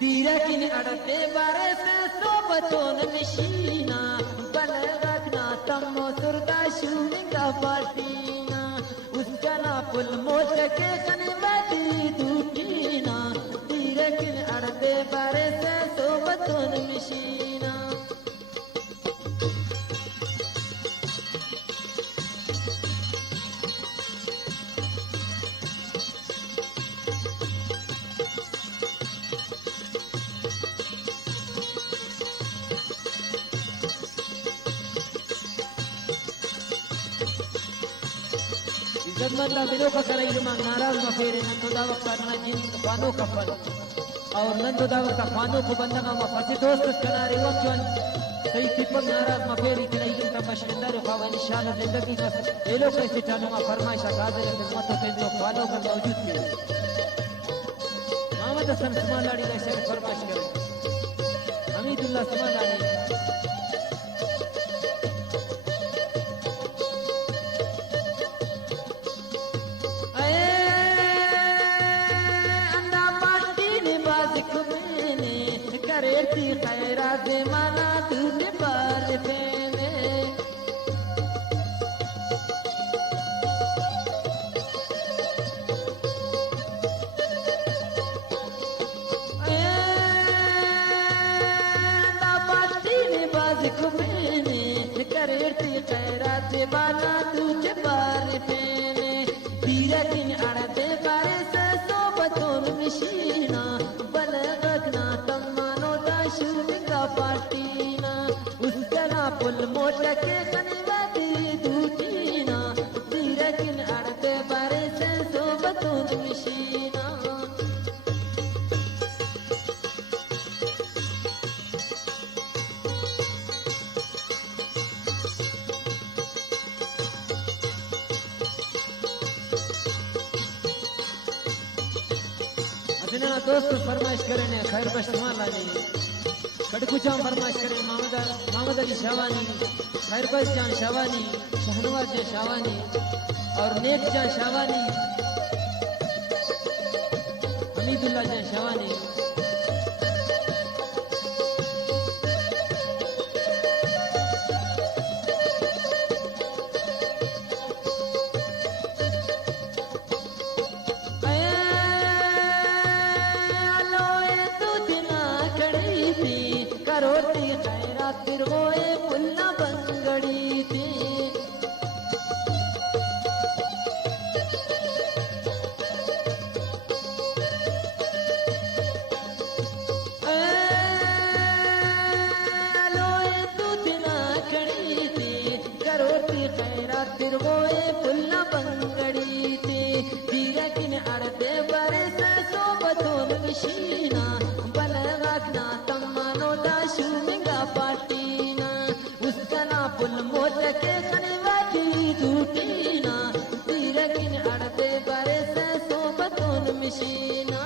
तीरकिन अड़ते बारे से सोबतोन निशीना बल रखना तमो सुरता शूमिंगा पाटीना उसका ना पुल मोट के कनवती दूटीना तीरकिन अड़ते बारे से सोबतोन निशीना जगमंदा बिनो का कराई लुमा नाराज मफेरे नंदो दावा करना जिन फानो का फल और नंदो दावा का फानो को बंदगा मा फसे दोस्त कनारे वक्त जन सही तिपक नाराज मफेरी के नहीं का बशिंदर खावा इंशाल्लाह जिंदगी बस ये लोग कैसे टालमा फरमाइश कादर खिदमत के जो फानो कर मौजूद थे मोहम्मद हसन समालाड़ी का शेर फरमाइश करे हमीदुल्लाह समालाड़ी करेती खैरा दे माना तूने बाल फेने बाज कुमेने करेती खैरा दे माना तूने बाल फेने तीरा दिन अड़ते बारे से सोबतोन मिशीना बल रखना शूमिंगा पाटीना उसका ना पुल मोट के कनवती दूटीना तीरकिन अड़ते बारे से सोबतोन मिशीना अदना दोस्त फरमाइश करने खैर बश्तमा लानी कड़कुचा फरमाइश करें मोहम्मद अली शावानी खैरबज जान शावानी शहनवाज जान शावानी और नेक जान शावानी हमीदुल्लाह जान शावानी रोटी खैरा फिर होए पुन्ना बंगड़ी थी लोए दूध ना खड़ी थी करोटी खैरा फिर होए पुन्ना बंगड़ी थी तीरकिन अड़ते बरे से सोबतोन मिशीना बल रखना शूमिंगा पाटीना उसका ना पुल मोट के कनवती दूटीना तीरकिन अड़ते बारे से सोबतोन मिशीना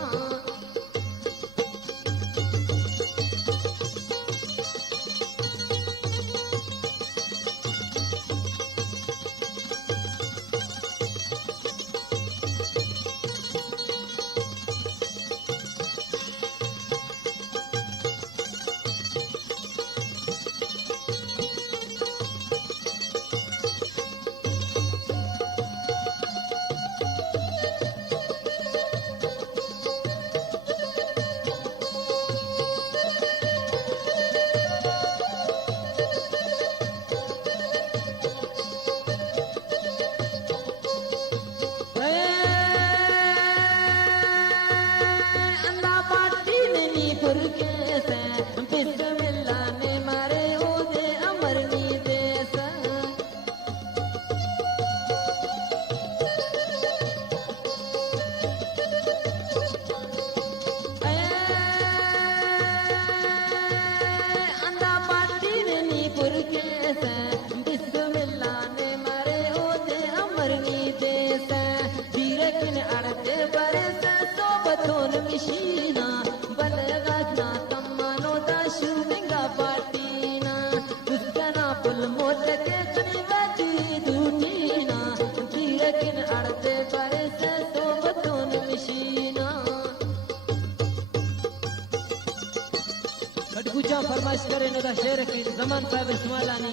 जा फरमाइश करे न दा शेर की जमान साहब इस्माइलानी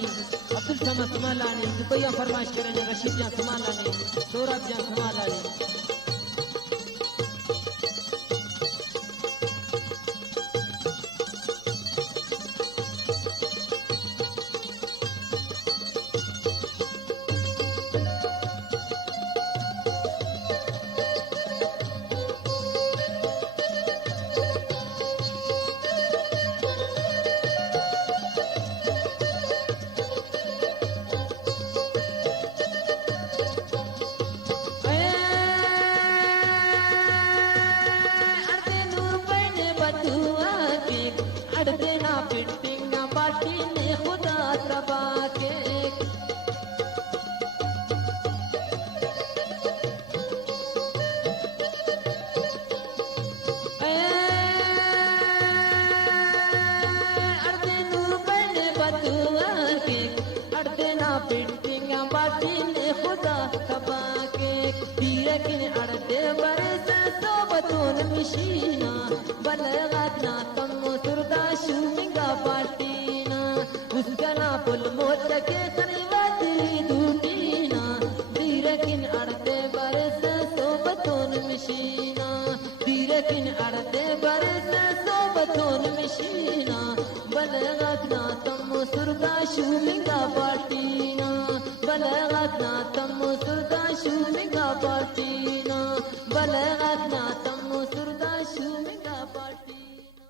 अब्दुल समद इस्माइलानी दुबैया फरमाइश करे न रशीद जा इस्माइलानी सोराब जा इस्माइलानी देना पिटिंगा बाटी ने खुदा तबा के देना पिटिंगा बाटी ने खुदा तबा के लेकिन अड़ते बरस सोबतोन मिशीना बलगतना तम सुरदा शूमिंगा पाटीना उसका ना पुल मोत के सनवा दिली दूटीना दीरकिन अड़ते बरस सोबतोन मिशीना दीरकिन अड़ते बरस सोबतोन मिशीना बलगतना तम सुरदा शूमिंगा पाटीना बलगतना तम सुरदा शूमिंगा पाटीना बलगतना तम सुरदा शूमिंगा पाटीना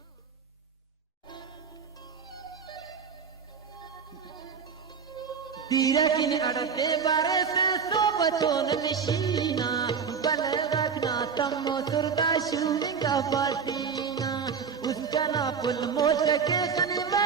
दीरकिन अड़ते बरस सोबतोन मिशीना बलगतना तम सुरदा शूमिंगा पाटीना उसका ना पुल मोट के सनवा